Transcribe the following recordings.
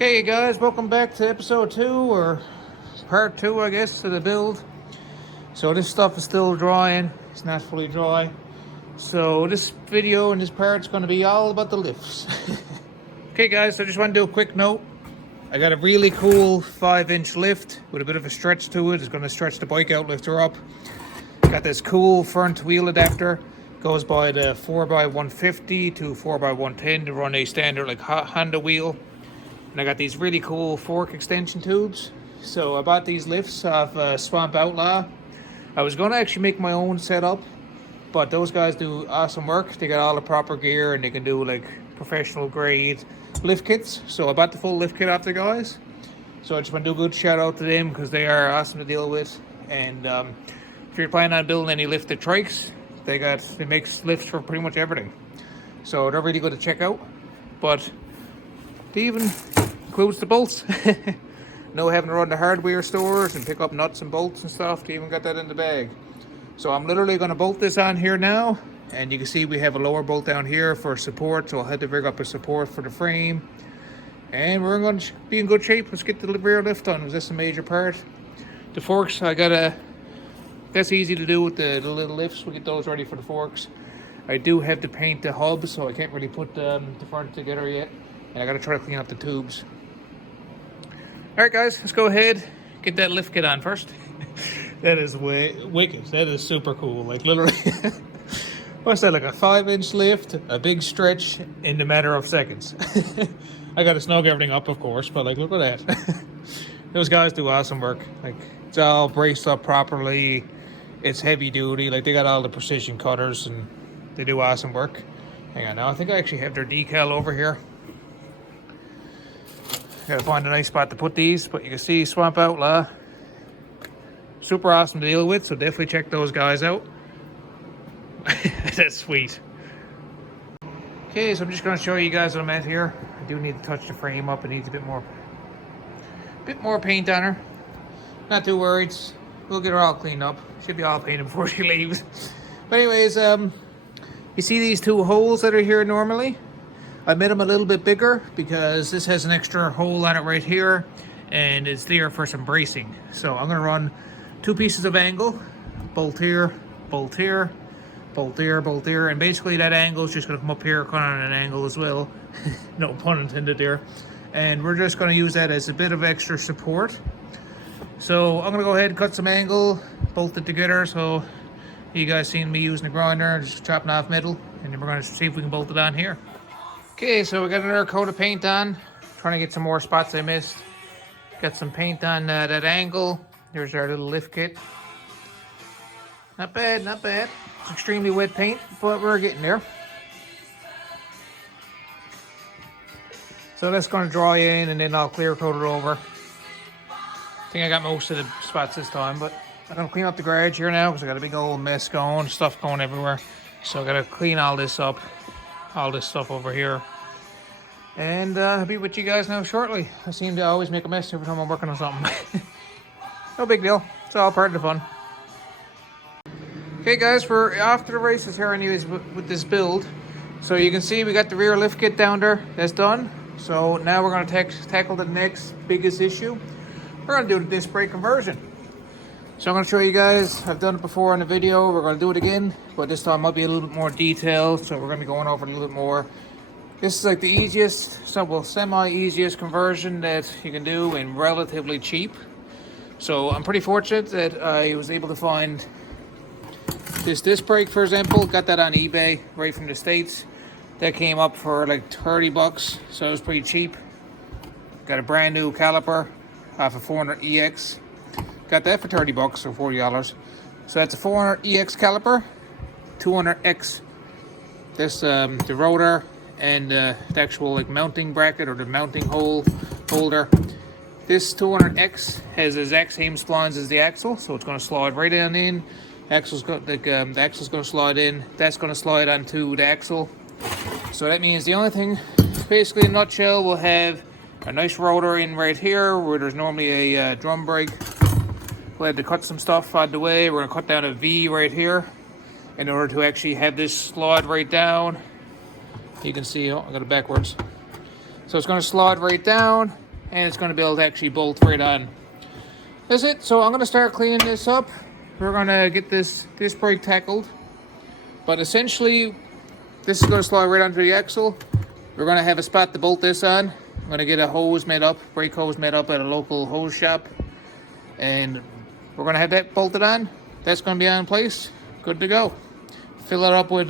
Okay guys, welcome back to episode 2 or part 2 I guess of the build. So this stuff is still drying, it's not fully dry. So this video and this part is going to be all about the lifts. Okay guys, so I just want to do a quick note. I got a really cool 5-inch lift with a bit of a stretch to it. It's going to stretch the bike out, lift her up. Got this cool front wheel adapter. Goes by the 4x150 to 4x110 to run a standard like Honda wheel. And I got these really cool fork extension tubes. So I bought these lifts off Swamp Outlaw. I was going to actually make my own setup, but those guys do awesome work. They got all the proper gear and they can do like professional grade lift kits. So I bought the full lift kit off the guys. So I just want to do a good shout out to them because they are awesome to deal with. And if you're planning on building any lifted trikes, they makes lifts for pretty much everything. So they're really good to check out. But they even includes the bolts. No having to run to hardware stores and pick up nuts and bolts and stuff. They even got that in the bag. So I'm literally going to bolt this on here now. And you can see we have a lower bolt down here for support. So I'll have to rig up a support for the frame. And we're going to be in good shape. Let's get the rear lift on. Is this a major part? The forks, that's easy to do with the little lifts. We'll get those ready for the forks. I do have to paint the hub, so I can't really put the front together yet. And I gotta try to clean up the tubes. Alright guys, let's go ahead, get that lift kit on first. That is wicked. That is super cool. Like literally, what's that, like a 5-inch lift, a big stretch in a matter of seconds. I gotta snug everything up, of course, but like look at that. Those guys do awesome work. Like it's all braced up properly. It's heavy duty. Like they got all the precision cutters and they do awesome work. Hang on now, I think I actually have their decal over here. Gotta find a nice spot to put these, but you can see Swamp Outlaw. Super awesome to deal with, so definitely check those guys out. That's sweet. Okay, so I'm just gonna show you guys what I'm at here. I do need to touch the frame up. It needs a bit more paint on her. Not too worried. We'll get her all cleaned up. Should be all painted before she leaves. But anyways, you see these two holes that are here normally? I made them a little bit bigger because this has an extra hole on it right here and it's there for some bracing. So I'm gonna run 2 pieces of angle, bolt here, bolt here, bolt there, bolt there, and basically that angle is just gonna come up here, cut on an angle as well. No pun intended there. And we're just gonna use that as a bit of extra support. So I'm gonna go ahead and cut some angle, bolt it together. So you guys seen me using the grinder, just chopping off metal, and then we're gonna see if we can bolt it on here. Okay, so we got another coat of paint on. Trying to get some more spots I missed. Got some paint on that angle. There's our little lift kit. Not bad, not bad. It's extremely wet paint, but we're getting there. So that's going to dry in and then I'll clear coat it over. I think I got most of the spots this time, but I'm going to clean up the garage here now because I got a big old mess going, stuff going everywhere. So I got to clean all this up. All this stuff over here, and I'll be with you guys now shortly. I seem to always make a mess every time I'm working on something. No big deal, it's all part of the fun. Okay guys, we're off to the races here anyways with this build. So you can see we got the rear lift kit down there, that's done. So now we're going to tackle the next biggest issue. We're going to do the disc brake conversion. So I'm going to show you guys, I've done it before in the video, we're going to do it again, but this time might be a little bit more detailed, so we're going to be going over it a little bit more. This is like the easiest, semi-easiest conversion that you can do and relatively cheap. So I'm pretty fortunate that I was able to find this disc brake, for example, got that on eBay right from the States. That came up for like 30 bucks, so it was pretty cheap. Got a brand new caliper off a 400EX. Got that for 30 bucks or $40. So that's a 400EX caliper, 200X. This the rotor and the actual like mounting bracket or the mounting holder. This 200X has the exact same splines as the axle, so it's going to slide right on in. The axle's going to slide in. That's going to slide onto the axle. So that means the only thing, basically in a nutshell, we'll have a nice rotor in right here where there's normally a drum brake. We'll have to cut some stuff out of the way. We're going to cut down a V right here in order to actually have this slide right down. You can see, oh, I got it backwards. So it's going to slide right down. and it's going to be able to actually bolt right on. That's it. So I'm going to start cleaning this up. We're going to get this brake tackled, but essentially this is going to slide right onto the axle. We're going to have a spot to bolt this on. I'm going to get a hose made up, brake hose made up at a local hose shop, and we're going to have that bolted on. That's going to be on place, good to go. Fill it up with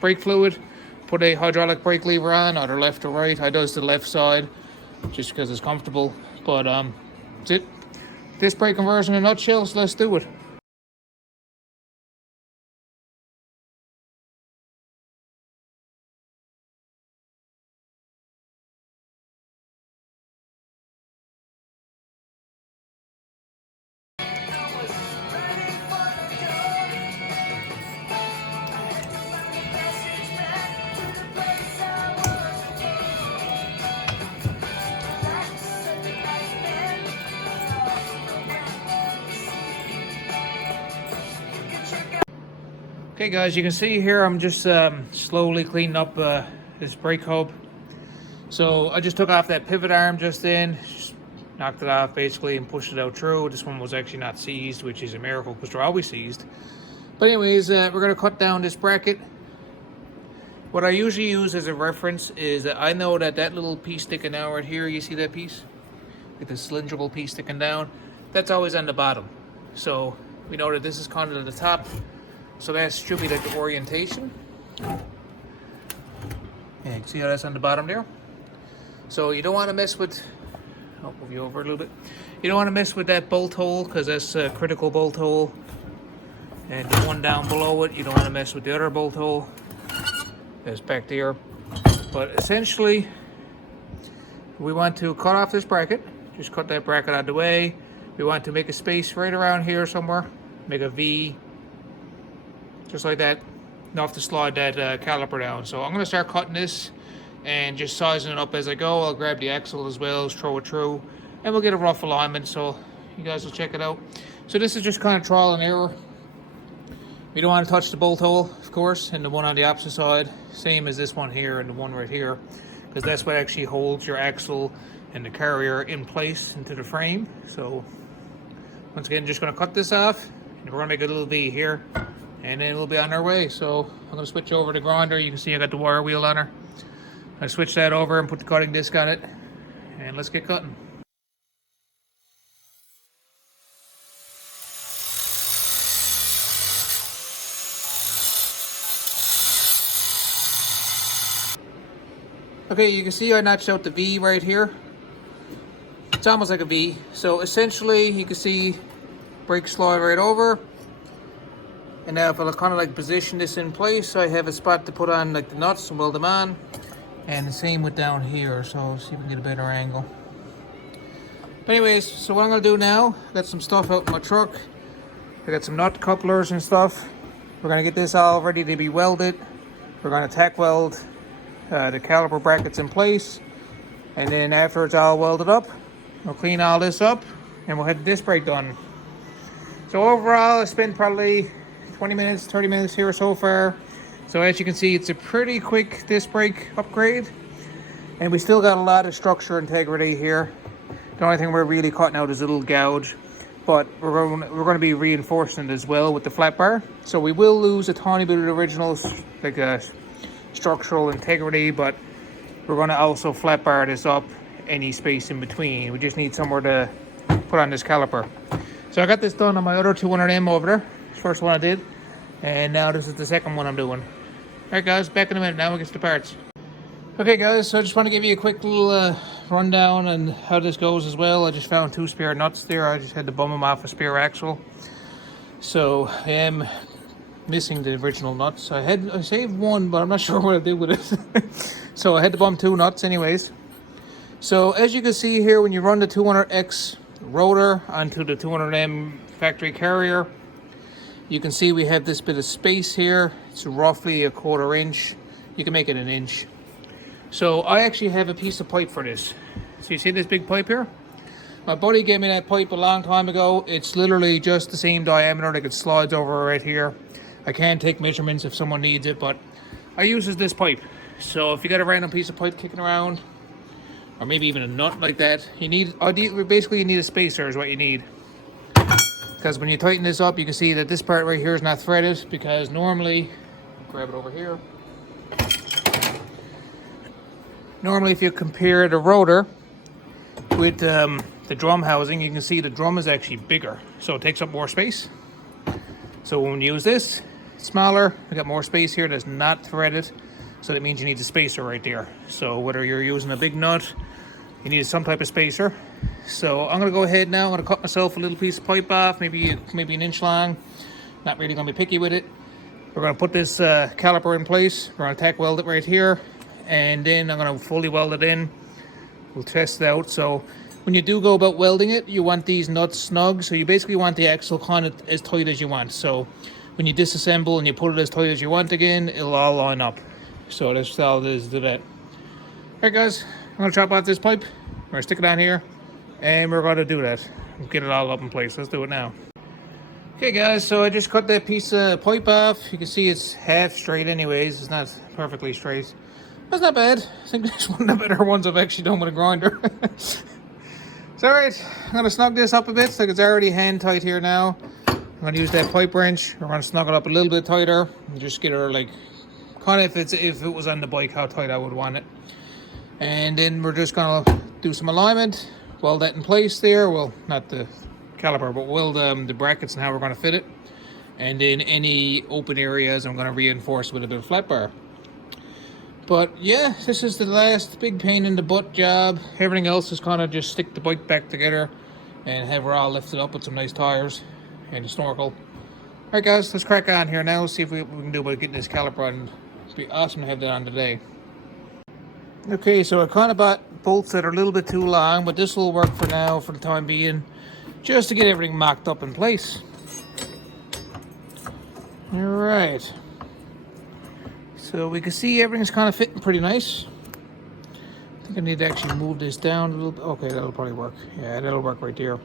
brake fluid, put a hydraulic brake lever on, either left or right. I does the left side just because it's comfortable, but that's it. This brake conversion in a nutshell, so let's do it. Okay guys, you can see here I'm just slowly cleaning up this brake hub. So I just took off that pivot arm just knocked it off basically and pushed it out through. This one was actually not seized, which is a miracle because they're always seized. But anyways, we're going to cut down this bracket. What I usually use as a reference is that I know that little piece sticking out right here, you see that piece? Like the cylindrical piece sticking down, that's always on the bottom. So we know that this is kind of at the top. So that should be like the orientation. Yeah, you can see how that's on the bottom there. So you don't want to mess with, I'll move you over a little bit. You don't want to mess with that bolt hole because that's a critical bolt hole. And the one down below it, you don't want to mess with the other bolt hole. That's back there. But essentially, we want to cut off this bracket. Just cut that bracket out of the way. We want to make a space right around here somewhere. Make a V. Just like that, enough to slide that caliper down. So I'm going to start cutting this and just sizing it up as I go. I'll grab the axle as well, throw it through, and we'll get a rough alignment so you guys will check it out. So this is just kind of trial and error. We don't want to touch the bolt hole, of course, and the one on the opposite side, same as this one here and the one right here, because that's what actually holds your axle and the carrier in place into the frame. So once again, just going to cut this off, and we're going to make a little V here. And then we'll be on our way. So I'm going to switch over to grinder. You can see I got the wire wheel on her. I switch that over and put the cutting disc on it. And let's get cutting. Okay, you can see I notched out the V right here. It's almost like a V. So essentially, you can see brake slide right over. And now if I kind of like position this in place, I have a spot to put on like the nuts and weld them on. And the same with down here, so see if we can get a better angle. But anyways, so what I'm gonna do now, I got some stuff out in my truck. I got some nut couplers and stuff. We're gonna get this all ready to be welded. We're gonna tack weld the caliper brackets in place. And then after it's all welded up, we'll clean all this up and we'll have the disc brake done. So overall, I spent probably 20 minutes, 30 minutes here so far. So as you can see, it's a pretty quick disc brake upgrade. And we still got a lot of structure integrity here. The only thing we're really cutting out is a little gouge. But we're going to be reinforcing it as well with the flat bar. So we will lose a tiny bit of the original structural integrity, but we're going to also flat bar this up any space in between. We just need somewhere to put on this caliper. So I got this done on my other 200M over there. First one I did, and now this is the second one I'm doing. Alright guys, back in a minute now, we get to the parts. Okay guys, so I just want to give you a quick little rundown on how this goes as well. I just found 2 spare nuts there. I just had to bum them off a spare axle. So I am missing the original nuts. I saved one, but I'm not sure what I did with it. So I had to bum 2 nuts anyways. So as you can see here, when you run the 200X rotor onto the 200M factory carrier, you can see we have this bit of space here. It's roughly a 1/4 inch. You can make it 1 inch. So I actually have a piece of pipe for this. So you see this big pipe here? My buddy gave me that pipe a long time ago. It's literally just the same diameter, like it slides over right here. I can take measurements if someone needs it, but I use this pipe. So if you got a random piece of pipe kicking around, or maybe even a nut like that. You need, basically you need a spacer is what you need. Because when you tighten this up, you can see that this part right here is not threaded, because normally, grab it over here. Normally if you compare the rotor with the drum housing, you can see the drum is actually bigger, so it takes up more space. So when we use this, it's smaller, we got more space here that's not threaded, so that means you need a spacer right there. So whether you're using a big nut, you need some type of spacer. So I'm gonna go ahead now, I'm gonna cut myself a little piece of pipe off, maybe an inch long. Not really gonna be picky with it. We're gonna put this caliper in place, we're gonna tack weld it right here, and then I'm gonna fully weld it in. We'll test it out. So when you do go about welding it, you want these nuts snug, so you basically want the axle kind of as tight as you want. So when you disassemble and you put it as tight as you want again, it'll all line up. So that's all it is to that. Alright guys, I'm gonna chop off this pipe, we're gonna stick it on here, and we're gonna do that. Get it all up in place. Let's do it now. Okay guys, so I just cut that piece of pipe off. You can see it's half straight anyways, it's not perfectly straight. That's not bad. I think that's one of the better ones I've actually done with a grinder. It's alright. I'm going to snug this up a bit, so it's already hand tight here now. I'm going to use that pipe wrench. We're going to snug it up a little bit tighter and just get her like, kind of if it was on the bike, how tight I would want it. And then we're just going to do some alignment, weld that in place there. Well, not the caliper, but weld the brackets and how we're going to fit it. And then any open areas I'm going to reinforce with a bit of flat bar. But yeah, this is the last big pain in the butt job. Everything else is kind of just stick the bike back together and have her all lifted up with some nice tires and a snorkel. Alright guys, let's crack on here now. See if we can do about getting this caliper on. It'd be awesome to have that on today. Okay, so I kind of bought bolts that are a little bit too long, but this will work for now, for the time being, just to get everything mocked up in place. Alright. So we can see everything's kind of fitting pretty nice. I think I need to actually move this down a little bit. Okay, that'll probably work. Yeah, that'll work right there.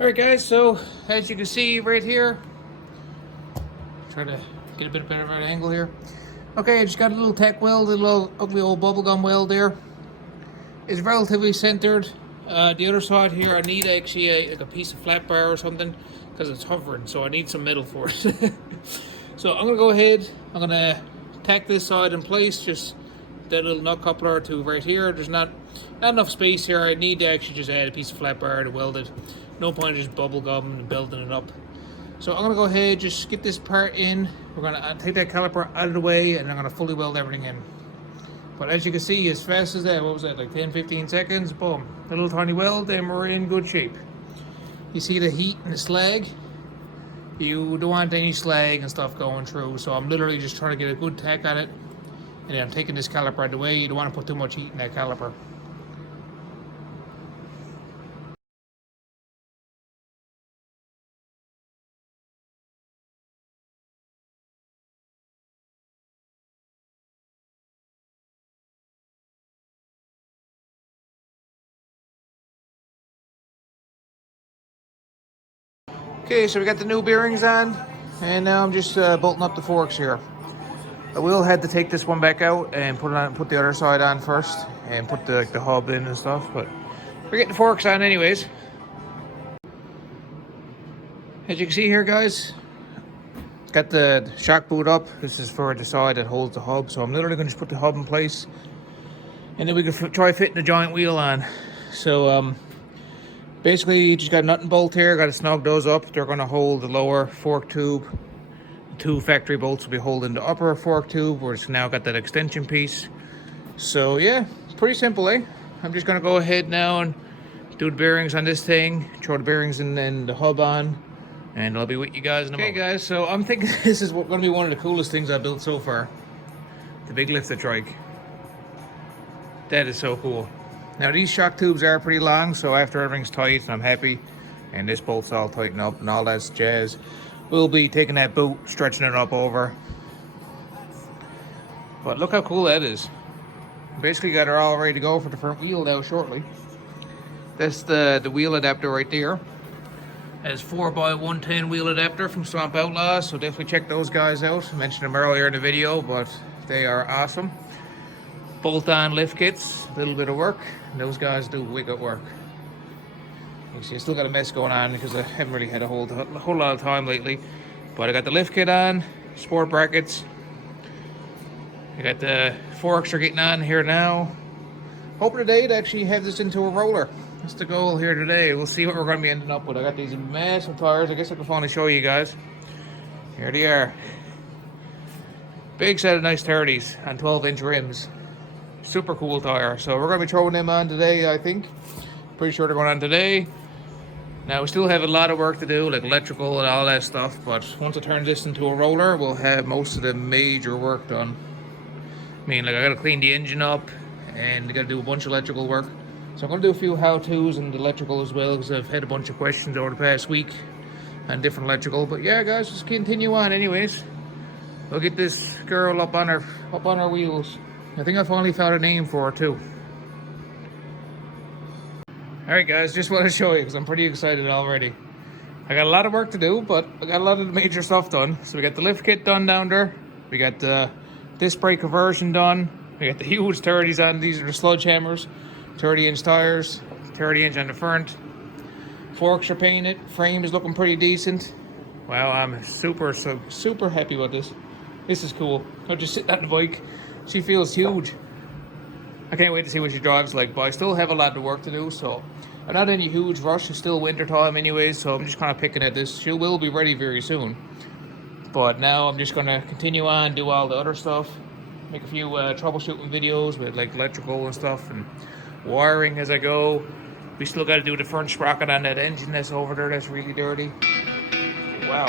Alright guys, so as you can see right here, try to get a bit better of an angle here. Okay, I just got a little tack weld, a little ugly old bubblegum weld there. It's relatively centered. The other side here, I need actually like a piece of flat bar or something, because it's hovering, so I need some metal for it. So I'm going to go ahead, I'm going to tack this side in place, just that little nut coupler to right here. There's not enough space here. I need to actually just add a piece of flat bar to weld it. No point in just bubble gum and building it up. So I'm gonna go ahead, just get this part in. We're gonna take that caliper out of the way, and I'm gonna fully weld everything in. But as you can see, as fast as that, what was that, like 10-15 seconds, boom, a little tiny weld, and we're in good shape. You see the heat and the slag? You don't want any slag and stuff going through, so I'm literally just trying to get a good tack on it, and then I'm taking this caliper out of the way. You don't want to put too much heat in that caliper. Okay, so we got the new bearings on, and now I'm just bolting up the forks here. I will have to take this one back out and put the other side on first, and put the hub in and stuff, but we're getting the forks on anyways. As you can see here guys, got the shock boot up. This is for the side that holds the hub, so I'm literally going to just put the hub in place, and then we can try fitting the giant wheel on. So basically, you just got a nut and bolt here, got to snug those up. They're going to hold the lower fork tube. The two factory bolts will be holding the upper fork tube, where it's now got that extension piece. So yeah, pretty simple, eh? I'm just going to go ahead now and do the bearings on this thing, throw the bearings and then the hub on, and I'll be with you guys in a moment. Okay guys, so I'm thinking this is going to be one of the coolest things I've built so far. The big lifted trike. That is so cool. Now these shock tubes are pretty long, so after everything's tight, I'm happy, and this bolt's all tightened up and all that jazz, we'll be taking that boot, stretching it up over. But look how cool that is. Basically got her all ready to go for the front wheel now shortly. That's the wheel adapter right there. It's 4x110 wheel adapter from Swamp Outlaws, so definitely check those guys out. I mentioned them earlier in the video, but they are awesome. Bolt-on lift kits, a little bit of work, and those guys do wicked work. You see, I still got a mess going on because I haven't really had a whole lot of time lately. But I got the lift kit on, sport brackets. I got the forks are getting on here now. Hoping today to actually have this into a roller. That's the goal here today. We'll see what we're going to be ending up with. I got these massive tires. I guess I can finally show you guys. Here they are. Big set of nice 30s on 12-inch rims. Super cool tire. So we're going to be throwing them on today, I think. Pretty sure they're going on today. Now we still have a lot of work to do, like electrical and all that stuff. But once I turn this into a roller, we'll have most of the major work done. I mean, like I got to clean the engine up, and I got to do a bunch of electrical work. So I'm going to do a few how-tos and electrical as well, because I've had a bunch of questions over the past week on different electrical. But yeah, guys, just continue on anyways. We'll get this girl up on her wheels. I think I finally found a name for her too. Alright guys, just want to show you because I'm pretty excited already. I got a lot of work to do, but I got a lot of the major stuff done. So we got the lift kit done down there. We got the disc brake conversion done. We got the huge 30s on. These are the sledgehammers. 30-inch tires, 30-inch on the front. Forks are painted. Frame is looking pretty decent. Wow, I'm super happy with this. This is cool. I'm just sitting on the bike. She feels huge. I can't wait to see what she drives like, but I still have a lot of work to do, so I'm not in any huge rush. It's still winter time anyways, so I'm just kind of picking at this. She will be ready very soon. But now I'm just going to continue on, do all the other stuff, make a few troubleshooting videos with like electrical and stuff, and wiring as I go. We still got to do the front sprocket on that engine that's over there. That's really dirty. Wow.